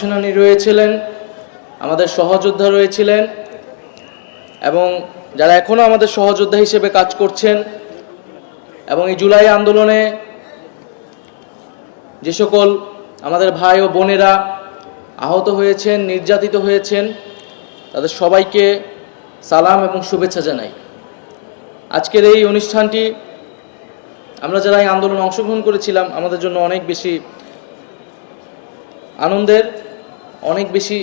সেনানী রয়েছিলেন, আমাদের সহযোদ্ধা রয়েছিলেন এবং যারা এখনও আমাদের সহযোদ্ধা হিসেবে কাজ করছেন এবং এই জুলাই আন্দোলনে যে সকল আমাদের ভাই ও বোনেরা আহত হয়েছেন, নির্যাতিত হয়েছেন, তাদের সবাইকে সালাম এবং শুভেচ্ছা জানাই। আজকের এই অনুষ্ঠানটি আমরা যারা এই আন্দোলনে অংশগ্রহণ করেছিলাম আমাদের জন্য অনেক বেশি আনন্দের, অনেক বেশি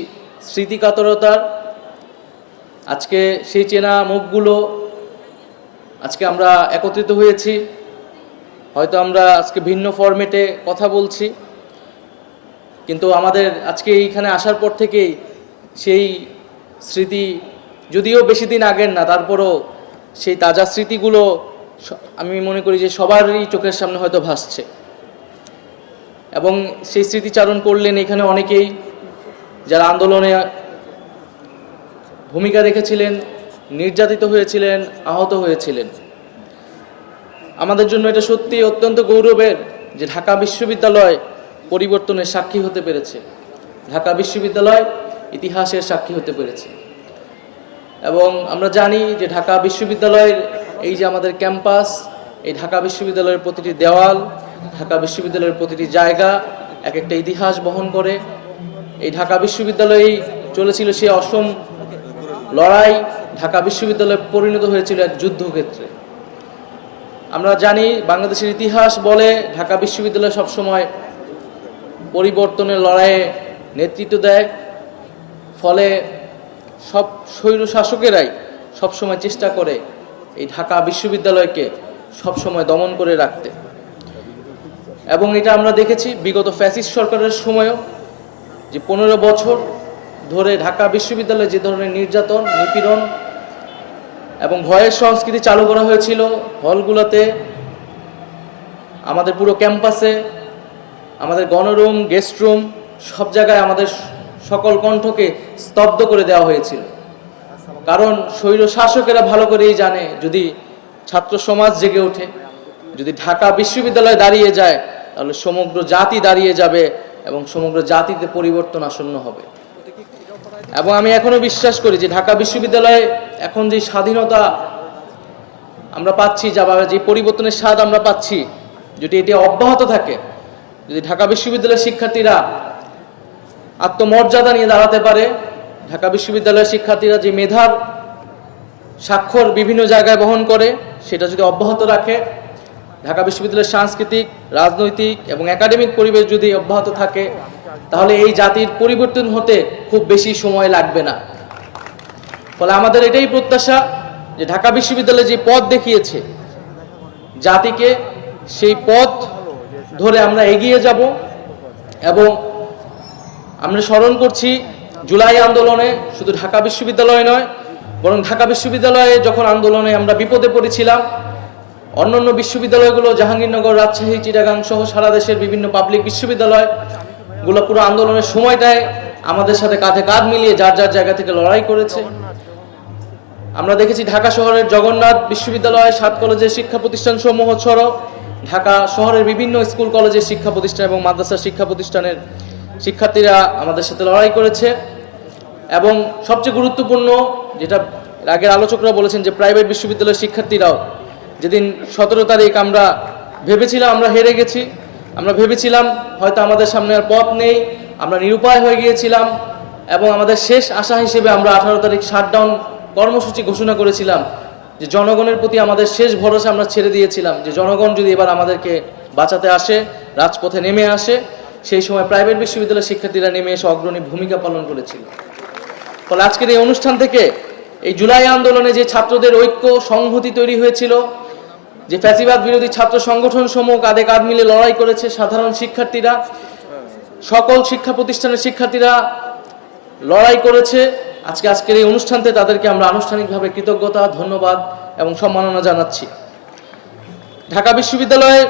স্মৃতিকাতরতার। আজকে সেই চেনা মুখগুলো আজকে আমরা একত্রিত হয়েছি, হয়তো আমরা আজকে ভিন্ন ফরম্যাটে কথা বলছি, কিন্তু আমাদের আজকে এইখানে আসার পর থেকেই সেই স্মৃতি, যদিও বেশি দিন আগের না, তারপরও সেই তাজা স্মৃতিগুলো আমি মনে করি যে সবারই চোখের সামনে হয়তো ভাসছে। এবং সেই স্মৃতিচারণ করলেন এখানে অনেকেই যারা আন্দোলনে ভূমিকা রেখেছিলেন, নির্যাতিত হয়েছিলেন, আহত হয়েছিলেন। আমাদের জন্য এটা সত্যি অত্যন্ত গৌরবের যে ঢাকা বিশ্ববিদ্যালয় পরিবর্তনের সাক্ষী হতে পেরেছে, ঢাকা বিশ্ববিদ্যালয় ইতিহাসের সাক্ষী হতে পেরেছে। এবং আমরা জানি যে ঢাকা বিশ্ববিদ্যালয়ের এই যে আমাদের ক্যাম্পাস, এই ঢাকা বিশ্ববিদ্যালয়ের প্রতিটি দেওয়াল, ঢাকা বিশ্ববিদ্যালয়ের প্রতিটি জায়গা এক একটা ইতিহাস বহন করে। এই ঢাকা বিশ্ববিদ্যালয়েই চলেছিল সে অসম লড়াই, ঢাকা বিশ্ববিদ্যালয় পরিণত হয়েছিল এক যুদ্ধক্ষেত্রে। আমরা জানি বাংলাদেশের ইতিহাস বলে ঢাকা বিশ্ববিদ্যালয় সবসময় পরিবর্তনের লড়াইয়ে নেতৃত্ব দেয়, ফলে সব স্বৈর শাসকেরাই সবসময় চেষ্টা করে এই ঢাকা বিশ্ববিদ্যালয়কে সবসময় দমন করে রাখতে। এবং এটা আমরা দেখেছি বিগত ফ্যাসিস্ট সরকারের সময়ও, যে 15 বছর ধরে ঢাকা বিশ্ববিদ্যালয়ে যে ধরনের নির্যাতন, নিপীড়ন এবং ভয়ের সংস্কৃতি চালু করা হয়েছিল হলগুলোতে, আমাদের পুরো ক্যাম্পাসে, আমাদের গণরুম, গেস্ট রুম, সব জায়গায় আমাদের সকল কণ্ঠকে স্তব্ধ করে দেওয়া হয়েছিল। কারণ স্বৈর শাসকেরা ভালো করেই জানে যদি ছাত্র সমাজ জেগে ওঠে, যদি ঢাকা বিশ্ববিদ্যালয় দাঁড়িয়ে যায়, তাহলে সমগ্র জাতি দাঁড়িয়ে যাবে এবং সমগ্র জাতিতে পরিবর্তন আসন্ন হবে। এবং আমি এখনো বিশ্বাস করি যে ঢাকা বিশ্ববিদ্যালয়ে এখন যে স্বাধীনতা আমরা পাচ্ছি, যে পরিবর্তনের স্বাদ আমরা পাচ্ছি, যদি এটি অব্যাহত থাকে, যদি ঢাকা বিশ্ববিদ্যালয়ের শিক্ষার্থীরা আত্মমর্যাদা নিয়ে দাঁড়াতে পারে, ঢাকা বিশ্ববিদ্যালয়ের শিক্ষার্থীরা যে মেধার স্বাক্ষর বিভিন্ন জায়গায় বহন করে সেটা যদি অব্যাহত রাখে, ঢাকা বিশ্ববিদ্যালয়ের সাংস্কৃতিক, রাজনৈতিক এবং একাডেমিক পরিবেশ যদি অব্যাহত থাকে, তাহলে এই জাতির পরিবর্তন হতে খুব বেশি সময় লাগবে না। ফলে আমাদের এটাই প্রত্যাশা যে ঢাকা বিশ্ববিদ্যালয় যে পথ দেখিয়েছে জাতিকে, সেই পথ ধরে আমরা এগিয়ে যাব। এবং আমরা স্মরণ করছি জুলাই আন্দোলনে শুধু ঢাকা বিশ্ববিদ্যালয় নয়, বরং ঢাকা বিশ্ববিদ্যালয়ে যখন আন্দোলনে আমরা বিপদে পড়েছিলাম, অন্যান্য বিশ্ববিদ্যালয়গুলো জাহাঙ্গীরনগর, রাজশাহী, চিটাগাং সহ সারা দেশের বিভিন্ন পাবলিক বিশ্ববিদ্যালয়গুলো পুরো আন্দোলনের সময়টায় আমাদের সাথে কাঁধে কাঁধ মিলিয়ে যার যার জায়গা থেকে লড়াই করেছে। আমরা দেখেছি ঢাকা শহরের জগন্নাথ বিশ্ববিদ্যালয়, 7 কলেজের শিক্ষা প্রতিষ্ঠান সমূহ ছাড়াও ঢাকা শহরের বিভিন্ন স্কুল কলেজের শিক্ষা প্রতিষ্ঠান এবং মাদ্রাসা শিক্ষা প্রতিষ্ঠানের শিক্ষার্থীরা আমাদের সাথে লড়াই করেছে। এবং সবচেয়ে গুরুত্বপূর্ণ যেটা আগের আলোচকরা বলেছেন যে প্রাইভেট বিশ্ববিদ্যালয়ের শিক্ষার্থীরাও, যেদিন 17 তারিখ আমরা ভেবেছিলাম আমরা হেরে গেছি, আমরা ভেবেছিলাম হয়তো আমাদের সামনে আর পথ নেই, আমরা নিরুপায় হয়ে গিয়েছিলাম এবং আমাদের শেষ আশা হিসেবে আমরা 18 তারিখ শাটডাউন কর্মসূচি ঘোষণা করেছিলাম, যে জনগণের প্রতি আমাদের শেষ ভরসা আমরা ছেড়ে দিয়েছিলাম, যে জনগণ যদি এবার আমাদেরকে বাঁচাতে আসে, রাজপথে নেমে আসে। সেই সময় প্রাইভেট বিশ্ববিদ্যালয়ের শিক্ষার্থীরা নেমে এসে অগ্রণী ভূমিকা পালন করেছিল। ফলে আজকের এই অনুষ্ঠান থেকে এই জুলাই আন্দোলনে যে ছাত্রদের ঐক্য, সংহতি তৈরি হয়েছিল, যে ফ্যাসিবাদ বিরোধী ছাত্র সংগঠন সমূহ কাঁধে কাঁধ মিলে লড়াই করেছে, সাধারণ শিক্ষার্থীরা, সকল শিক্ষা প্রতিষ্ঠানের শিক্ষার্থীরা লড়াই করেছে, আজকের এই অনুষ্ঠানতে তাদেরকে আমরা আনুষ্ঠানিকভাবে কৃতজ্ঞতা, ধন্যবাদ এবং সম্মাননা জানাচ্ছি। ঢাকা বিশ্ববিদ্যালয়ে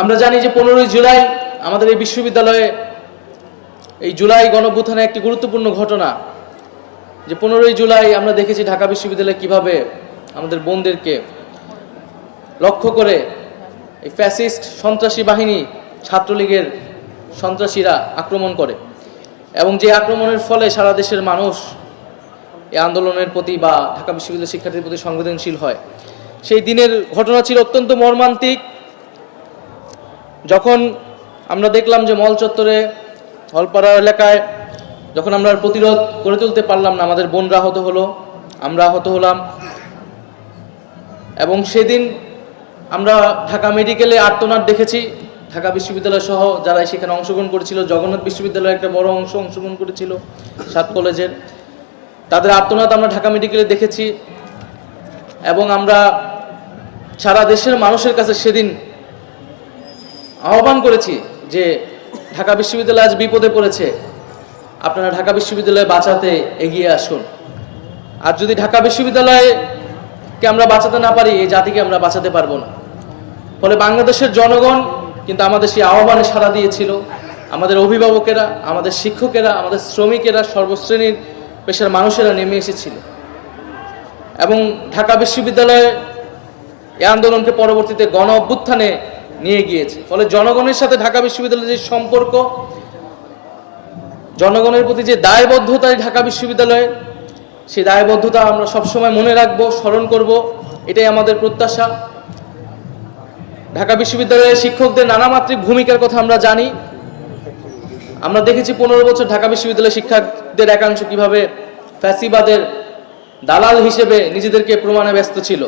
আমরা জানি যে 15 জুলাই আমাদের এই বিশ্ববিদ্যালয়ে এই জুলাই গণঅভ্যুত্থানে একটি গুরুত্বপূর্ণ ঘটনা, যে 15 জুলাই আমরা দেখেছি ঢাকা বিশ্ববিদ্যালয়ে কিভাবে আমাদের বোনদেরকে লক্ষ্য করে এই ফ্যাসিস্ট সন্ত্রাসী বাহিনী, ছাত্রলীগের সন্ত্রাসীরা আক্রমণ করে এবং যে আক্রমণের ফলে সারা দেশের মানুষ এই আন্দোলনের প্রতি বা ঢাকা বিশ্ববিদ্যালয়ের শিক্ষার্থীর প্রতি সংবেদনশীল হয়। সেই দিনের ঘটনা ছিল অত্যন্ত মর্মান্তিক, যখন আমরা দেখলাম যে মল চত্বরে হলপাড়া এলাকায় যখন আমরা প্রতিরোধ করে তুলতে পারলাম না, আমাদের বোনরা আহত হলো, আমরা আহত হলাম। এবং সেদিন আমরা ঢাকা মেডিকেলে আর্তনাদ দেখেছি। ঢাকা বিশ্ববিদ্যালয় সহ যারা সেখানে অংশগ্রহণ করেছিল, জগন্নাথ বিশ্ববিদ্যালয়ের একটা বড় অংশ অংশগ্রহণ করেছিল, 7 কলেজের, তাদের আর্তনাদ আমরা ঢাকা মেডিকেলে দেখেছি। এবং আমরা সারা দেশের মানুষের কাছে সেদিন আহ্বান করেছি যে ঢাকা বিশ্ববিদ্যালয় আজ বিপদে পড়েছে, আপনারা ঢাকা বিশ্ববিদ্যালয় বাঁচাতে এগিয়ে আসুন। আর যদি ঢাকা বিশ্ববিদ্যালয়কে আমরা বাঁচাতে না পারি, এই জাতিকে আমরা বাঁচাতে পারবো না। ফলে বাংলাদেশের জনগণ কিন্তু আমাদের সেই আহ্বানে সাড়া দিয়েছিল। আমাদের অভিভাবকেরা, আমাদের শিক্ষকেরা, আমাদের শ্রমিকেরা, সর্বশ্রেণীর পেশার মানুষেরা নেমে এসেছিল এবং ঢাকা বিশ্ববিদ্যালয়ে এই আন্দোলনকে পরবর্তীতে গণ অভ্যুত্থানে নিয়ে গিয়েছে। ফলে জনগণের সাথে ঢাকা বিশ্ববিদ্যালয়ের যে সম্পর্ক, জনগণের প্রতি যে দায়বদ্ধতা ঢাকা বিশ্ববিদ্যালয়ের, সেই দায়বদ্ধতা আমরা সবসময় মনে রাখবো, স্মরণ করব, এটাই আমাদের প্রত্যাশা। ঢাকা বিশ্ববিদ্যালয়ের শিক্ষকদের নানামাত্রিক ভূমিকার কথা আমরা জানি। আমরা দেখেছি 15 বছর ঢাকা বিশ্ববিদ্যালয়ের শিক্ষকদের একাংশ কিভাবে ফ্যাসিবাদের দালাল হিসেবে নিজেদেরকে প্রমাণে ব্যস্ত ছিল।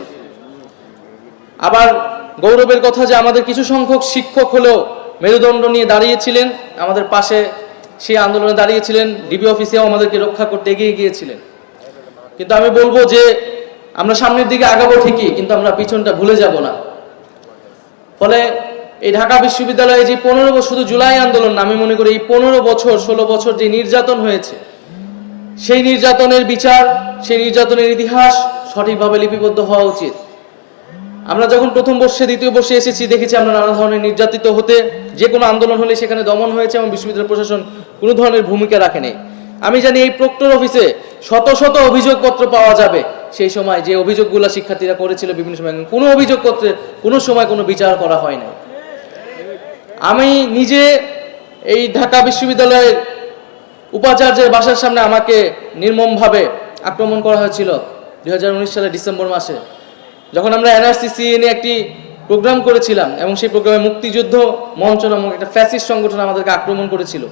আবার গৌরবের কথা যে আমাদের কিছু সংখ্যক শিক্ষক হলেও মেরুদণ্ড নিয়ে দাঁড়িয়েছিলেন, আমাদের পাশে সেই আন্দোলনে দাঁড়িয়েছিলেন, ডিবি অফিসেও আমাদেরকে রক্ষা করতে এগিয়ে গিয়েছিলেন। কিন্তু আমি বলবো যে আমরা সামনের দিকে আগাবো ঠিকই, কিন্তু আমরা পিছনটা ভুলে যাব না। ফলে এই ঢাকা বিশ্ববিদ্যালয়ে যে 15 বছর, শুধু জুলাই আন্দোলন না, আমি মনে করি এই 15 বছর 16 বছর যে নির্যাতন হয়েছে, সেই নির্যাতনের বিচার, সেই নির্যাতনের ইতিহাস সঠিকভাবে লিপিবদ্ধ হওয়া উচিত। আমরা যখন প্রথম বর্ষে, দ্বিতীয় বর্ষে এসেছি, দেখেছি আমরা নানা ধরনের নির্যাতিত হতে, যে কোনো আন্দোলন হলে সেখানে দমন হয়েছে এবং বিশ্ববিদ্যালয় প্রশাসন কোনো ধরনের ভূমিকা রাখেনি। আমি জানি এই প্রক্টর অফিসে শত শত অভিযোগপত্র পাওয়া যাবে, সেই সময় যে অভিযোগগুলো শিক্ষার্থীরা করেছিল বিভিন্ন সময়, কোনো অভিযোগপত্রে কোনো সময় কোনো বিচার করা হয় না। আমি নিজে এই ঢাকা বিশ্ববিদ্যালয়ের উপাচার্যের বাসার সামনে আমাকে নির্মমভাবে আক্রমণ করা হয়েছিল 2019 সালের ডিসেম্বর মাসে, যখন আমরা এনআরসিসি নিয়ে একটি প্রোগ্রাম করেছিলাম এবং সেই প্রোগ্রামে মুক্তিযুদ্ধ মঞ্চ নামক একটা ফ্যাসিস্ট সংগঠন আমাদেরকে আক্রমণ করেছিল।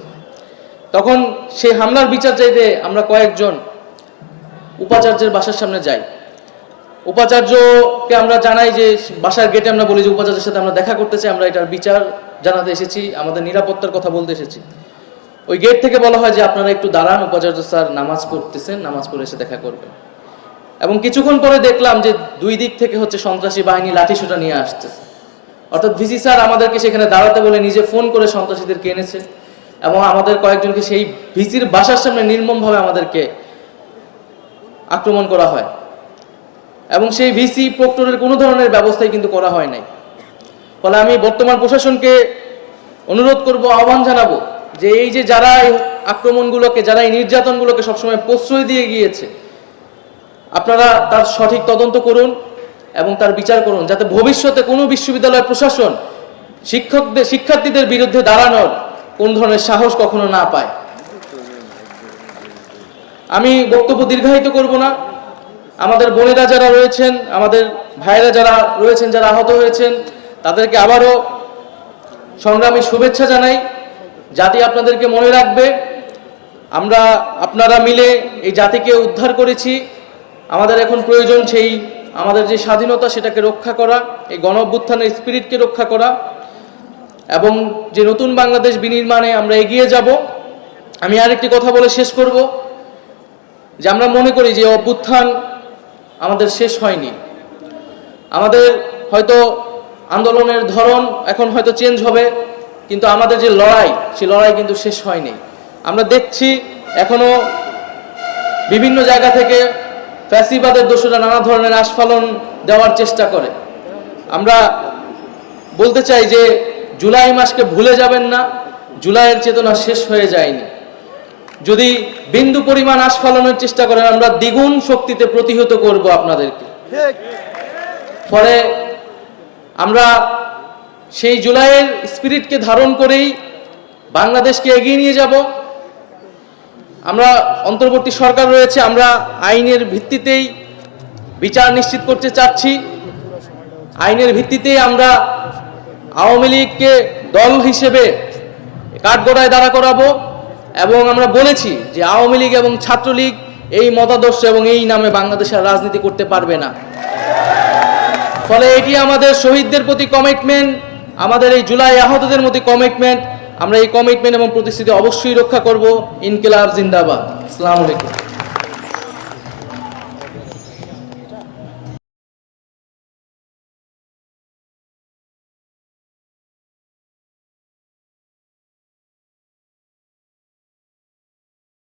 তখন সেই হামলার বিচার চাইতে আমরা কয়েকজন উপাচার্যের বাসার সামনে যাই। উপাচার্যকে আমরা জানাই যে বাসার গেটে আমরা বলি যে উপাচার্যের সাথে আমরা দেখা করতে চাই, আমরা এটার বিচার জানাতে এসেছি, আমাদের নিরাপত্তার কথা বলতে এসেছি। ওই গেট থেকে বলা হয় যে আপনারা একটু দাঁড়ান, উপাচার্য স্যার নামাজ পড়তেছেন, নামাজ পড়ে এসে দেখা করবেন। এবং কিছুক্ষণ পরে দেখলাম যে দুই দিক থেকে সন্ত্রাসী বাহিনী লাঠিসোঁটা নিয়ে আসছে। অর্থাৎ ভিসি স্যার আমাদেরকে সেখানে দাঁড়াতে বলে নিজে ফোন করে সন্ত্রাসীদেরকে এনেছে এবং আমাদের কয়েকজনকে সেই ভিসির বাসার সামনে নির্মমভাবে আমাদেরকে আক্রমণ করা হয় এবং সেই ভিসি প্রক্টরের কোনো ধরনের ব্যবস্থাই কিন্তু করা হয় নাই। ফলে আমি বর্তমান প্রশাসনকে অনুরোধ করব, আহ্বান জানাবো যে এই যে যারা এই আক্রমণগুলোকে, যারা এই নির্যাতনগুলোকে সবসময় প্রশ্রয় দিয়ে গিয়েছে, আপনারা তার সঠিক তদন্ত করুন এবং তার বিচার করুন, যাতে ভবিষ্যতে কোনো বিশ্ববিদ্যালয় প্রশাসন শিক্ষার্থীদের বিরুদ্ধে দাঁড়ানোর কোন ধরনের সাহস কখনো না পায়। আমি বক্তব্য দীর্ঘায়িত করব না। আমাদের বোনেরা যারা রয়েছেন, আমাদের ভাইয়েরা যারা রয়েছেন, যারা আহত হয়েছেন, তাদেরকে আবারও সংগ্রামী শুভেচ্ছা জানাই। জাতি আপনাদেরকে মনে রাখবে। আপনারা মিলে এই জাতিকে উদ্ধার করেছি। আমাদের এখন প্রয়োজন সেই আমাদের যে স্বাধীনতা, সেটাকে রক্ষা করা, এই গণ অভ্যুত্থানের স্পিরিটকে রক্ষা করা এবং যে নতুন বাংলাদেশ বিনির্মাণে আমরা এগিয়ে যাব। আমি আরেকটি কথা বলে শেষ করব যে আমরা মনে করি যে অভ্যুত্থান আমাদের শেষ হয়নি। আমাদের হয়তো আন্দোলনের ধরন এখন হয়তো চেঞ্জ হবে, কিন্তু আমাদের যে লড়াই, সেই লড়াই কিন্তু শেষ হয়নি। আমরা দেখছি এখনো বিভিন্ন জায়গা থেকে ফ্যাসিবাদের দোষরা নানা ধরনের আস্ফালন দেওয়ার চেষ্টা করে। আমরা বলতে চাই যে জুলাই মাসকে ভুলে যাবেন না, জুলাইয়ের চেতনা শেষ হয়ে যায়নি। যদি বিন্দু পরিমাণ আস্ফালনের চেষ্টা করেন, আমরা দ্বিগুণ শক্তিতে প্রতিহত করব আপনাদেরকে। ফলে আমরা সেই জুলাইয়ের স্পিরিটকে ধারণ করেই বাংলাদেশকে এগিয়ে নিয়ে যাব। আমরা অন্তর্বর্তী সরকার রয়েছে, আমরা আইনের ভিত্তিতেই বিচার নিশ্চিত করতে চাচ্ছি। আইনের ভিত্তিতেই আমরা আওয়ামী লীগকে দল হিসেবে কাঠগড়ায় দাঁড়া করাবো এবং আমরা বলেছি যে আওয়ামী লীগ এবং ছাত্রলীগ এই মতাদর্শ এবং এই নামে বাংলাদেশের রাজনীতি করতে পারবে না। ফলে এটি আমাদের শহীদদের প্রতি কমিটমেন্ট, আমাদের এই জুলাই আহতদের প্রতি কমিটমেন্ট। আমরা এই কমিটমেন্ট এবং প্রতিশ্রুতি অবশ্যই রক্ষা করব। ইনকিলাব জিন্দাবাদ। আসসালামু আলাইকুম।